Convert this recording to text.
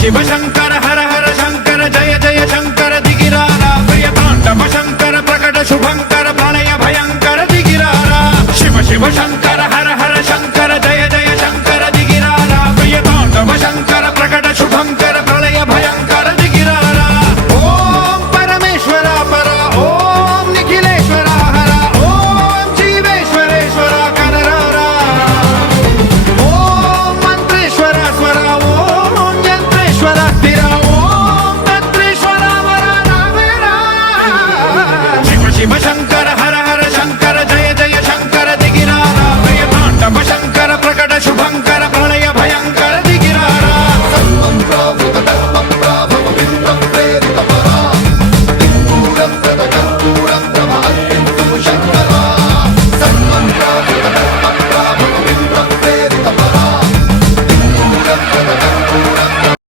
शिव शंकर हर हर शंकर जय जय शंकर दिगिरारा प्रिय तांडव शंकर प्रकट शुभंकर प्रणय भयंकर दिगिरारा शिव शिव शंकर